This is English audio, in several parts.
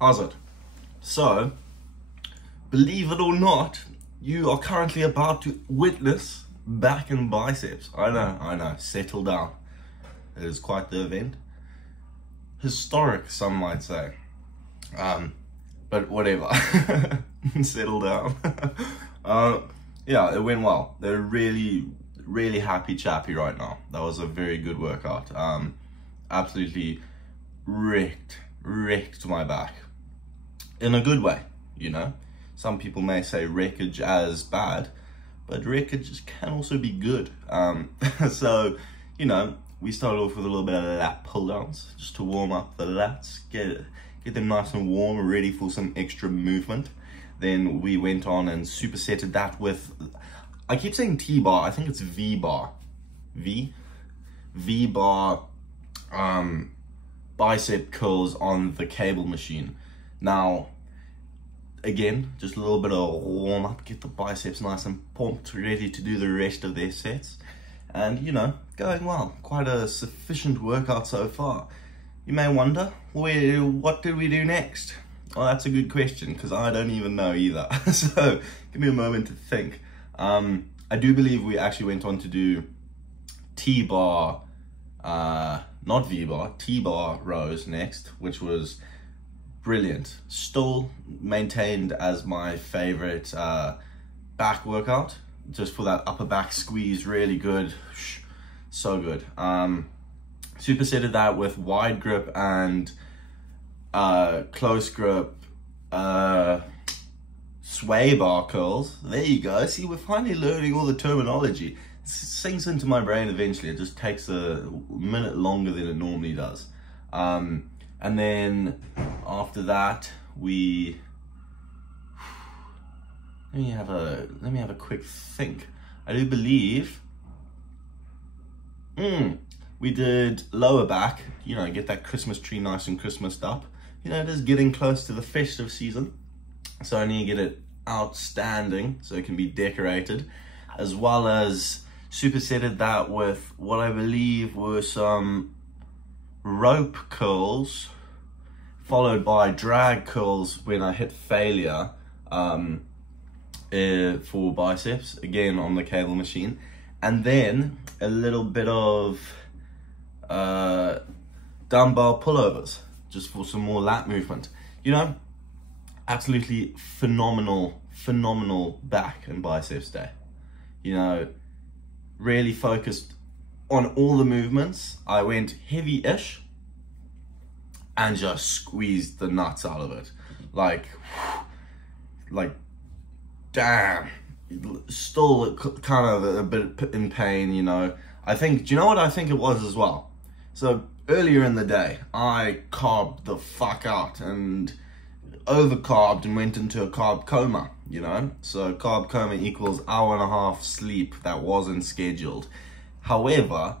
How's it? So, believe it or not, you are currently about to witness back in biceps. I know, settle down. It is quite the event. Historic, some might say. But whatever. Settle down. Yeah, it went well. They're really happy chappy right now. That was a very good workout. Absolutely wrecked my back. In a good way, you know. Some people may say wreckage as bad, but wreckage can also be good. So, you know, we started off with a little bit of lat pull downs just to warm up the lats, get them nice and warm, ready for some extra movement. Then we went on and supersetted that with, I keep saying T-bar, I think it's V-bar. V-bar bicep curls on the cable machine. Now, again, just a little bit of warm up, get the biceps nice and pumped, ready to do the rest of their sets. And, you know, going well. Quite a sufficient workout so far. You may wonder, what did we do next? Well, that's a good question, because I don't even know either. So, give me a moment to think. I do believe we actually went on to do T-bar, not V-bar, T-bar rows next, which was brilliant. Still maintained as my favorite back workout, just for that upper back squeeze, really good, so good. Supersetted that with wide grip and close grip sway bar curls. There you go. See, we're finally learning all the terminology. It sinks into my brain eventually. It just takes a minute longer than it normally does. And then after that, let me have a quick think. I do believe we did lower back, you know, get that Christmas tree nice and Christmased up. You know, it is getting close to the festive season, so I need to get it outstanding so it can be decorated, as well as supersetted that with what I believe were some rope curls, followed by drag curls when I hit failure for biceps, again on the cable machine, and then a little bit of dumbbell pullovers just for some more lat movement. You know, absolutely phenomenal back and biceps day. You know, really focused on all the movements. I went heavy-ish and just squeezed the nuts out of it. Like damn, still kind of a bit in pain, you know. I think, do you know what I think it was as well? So earlier in the day, I carved the fuck out and over-carved and went into a carb coma, you know? So carb coma equals 1.5 hours sleep that wasn't scheduled. However,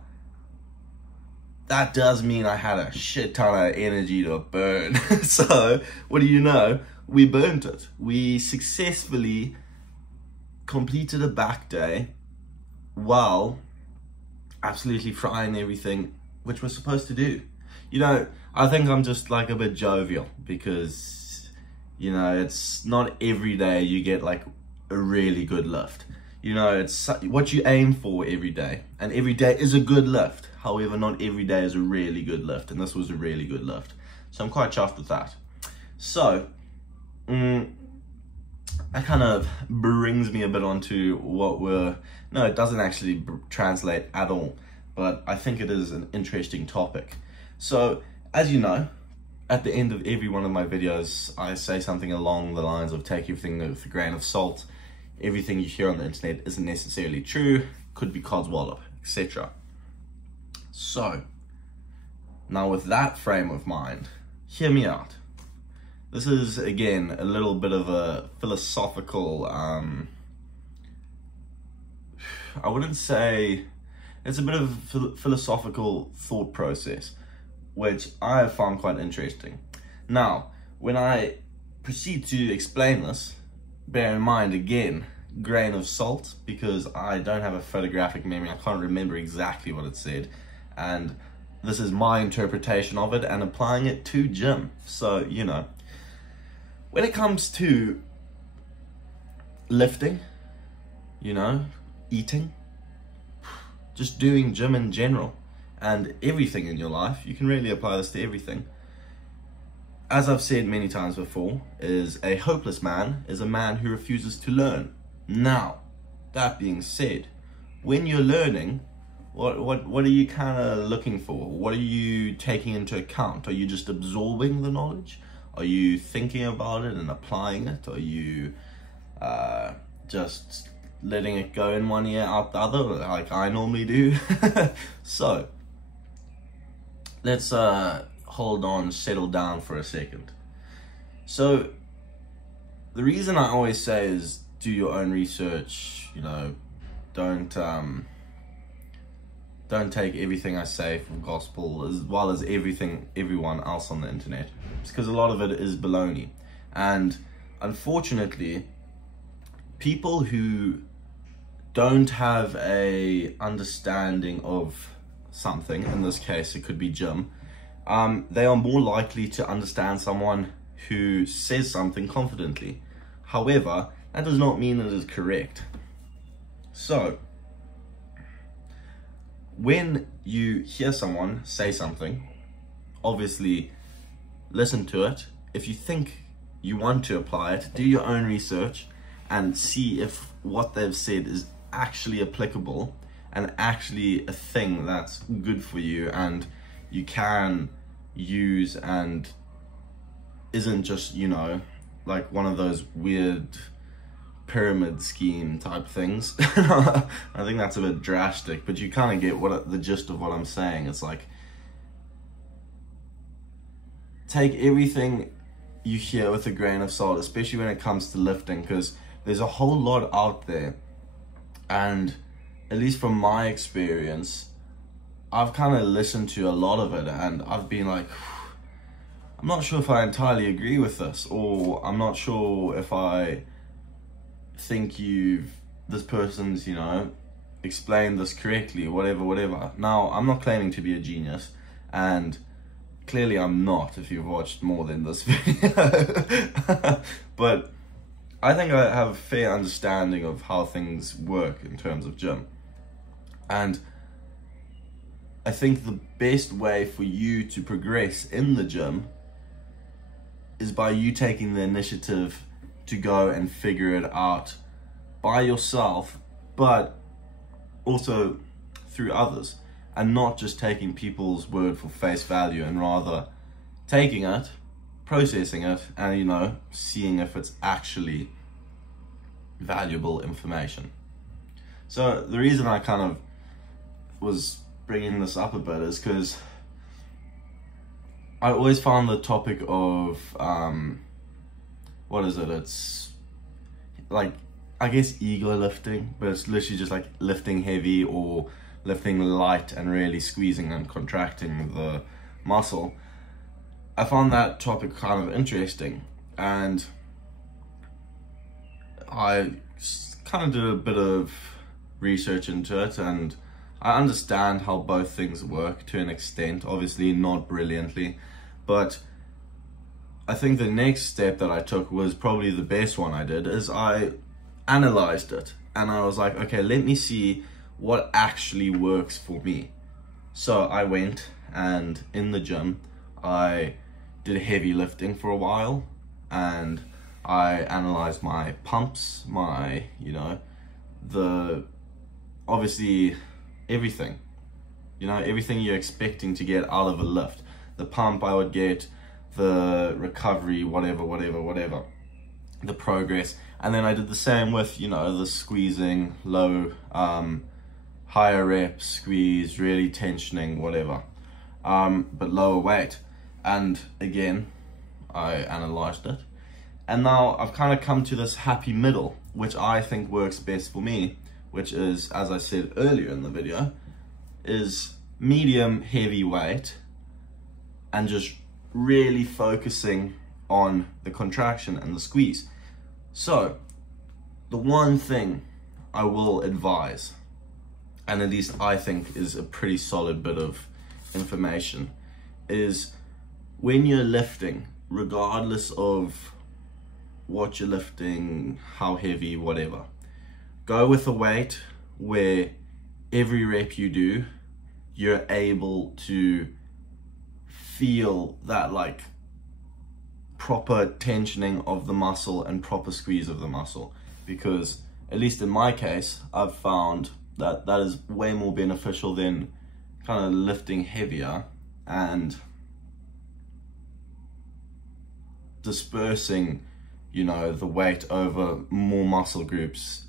that does mean I had a shit ton of energy to burn. So, what do you know? We burnt it. We successfully completed a back day while absolutely frying everything which we're supposed to do. You know, I think I'm just like a bit jovial because, you know, it's not every day you get like a really good lift. You know, it's what you aim for every day, and every day is a good lift. However, not every day is a really good lift, and this was a really good lift. So I'm quite chuffed with that. So, that kind of brings me a bit onto what no, it doesn't actually translate at all, but I think it is an interesting topic. So, as you know, at the end of every one of my videos, I say something along the lines of take everything with a grain of salt. Everything you hear on the internet isn't necessarily true, could be codswallop, etc. So, now with that frame of mind, hear me out. This is, again, a little bit of a philosophical, I wouldn't say, it's a bit of a philosophical thought process, which I have found quite interesting. Now, when I proceed to explain this, bear in mind, again, grain of salt, because I don't have a photographic memory. I can't remember exactly what it said, and this is my interpretation of it and applying it to gym. So, you know, when it comes to lifting, you know, eating, just doing gym in general, and everything in your life, you can really apply this to everything. As I've said many times before, is a hopeless man is a man who refuses to learn. Now, that being said, when you're learning, what are you kind of looking for? What are you taking into account? Are you just absorbing the knowledge? Are you thinking about it and applying it? Are you just letting it go in one ear out the other, like I normally do? So, let's hold on, settle down for a second. So, the reason I always say is do your own research, you know, don't take everything I say from gospel as well as everyone else on the internet. It's because a lot of it is baloney. And unfortunately, people who don't have a understanding of something, in this case it could be gym, they are more likely to understand someone who says something confidently. However, that does not mean it is correct. So, when you hear someone say something, obviously listen to it. If you think you want to apply it, do your own research and see if what they've said is actually applicable and actually a thing that's good for you and you can use and isn't just, you know, like one of those weird pyramid scheme type things. I think that's a bit drastic, but you kind of get the gist of what I'm saying. It's like, take everything you hear with a grain of salt, especially when it comes to lifting, because there's a whole lot out there, and at least from my experience, I've kind of listened to a lot of it and I've been like, I'm not sure if I entirely agree with this, or I'm not sure if I think this person's, you know, explained this correctly, whatever. Now, I'm not claiming to be a genius, and clearly I'm not if you've watched more than this video. But I think I have a fair understanding of how things work in terms of gym. And I think the best way for you to progress in the gym is by you taking the initiative to go and figure it out by yourself, but also through others, and not just taking people's word for face value, and rather taking it, processing it, and, you know, seeing if it's actually valuable information. So the reason I kind of was bringing this up a bit is because I always found the topic of what is it? It's like, I guess, ego lifting, but it's literally just like lifting heavy or lifting light and really squeezing and contracting the muscle. I found that topic kind of interesting, and I kind of did a bit of research into it, and I understand how both things work to an extent, obviously not brilliantly, but I think the next step that I took was probably the best one I did, is I analyzed it, and I was like, okay, let me see what actually works for me. So I went, and in the gym I did heavy lifting for a while, and I analyzed my pumps, my, you know, obviously everything, you know, everything you're expecting to get out of a lift. The pump I would get, the recovery, whatever, the progress. And then I did the same with, you know, the squeezing, low, higher reps, squeeze, really tensioning, whatever, but lower weight. And again, I analyzed it. And now I've kind of come to this happy middle, which I think works best for me, which is, as I said earlier in the video, is medium heavy weight and just really focusing on the contraction and the squeeze. So the one thing I will advise, and at least I think is a pretty solid bit of information, is when you're lifting, regardless of what you're lifting, how heavy, whatever. Go with a weight where every rep you do, you're able to feel that like proper tensioning of the muscle and proper squeeze of the muscle. Because at least in my case, I've found that that is way more beneficial than kind of lifting heavier and dispersing, you know, the weight over more muscle groups,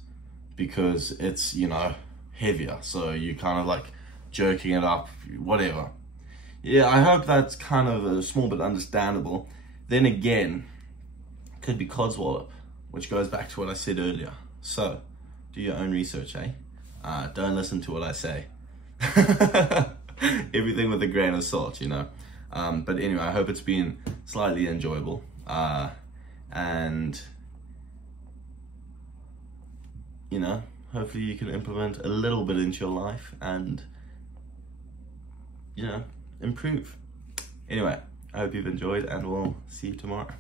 because it's, you know, heavier, so you kind of like jerking it up, whatever. Yeah, I hope that's kind of a small bit understandable. Then again, could be codswallop, which goes back to what I said earlier. So do your own research, eh? Don't listen to what I say. Everything with a grain of salt, you know. But anyway, I hope it's been slightly enjoyable, and you know, hopefully you can implement a little bit into your life and, you know, improve. Anyway, I hope you've enjoyed, and we'll see you tomorrow.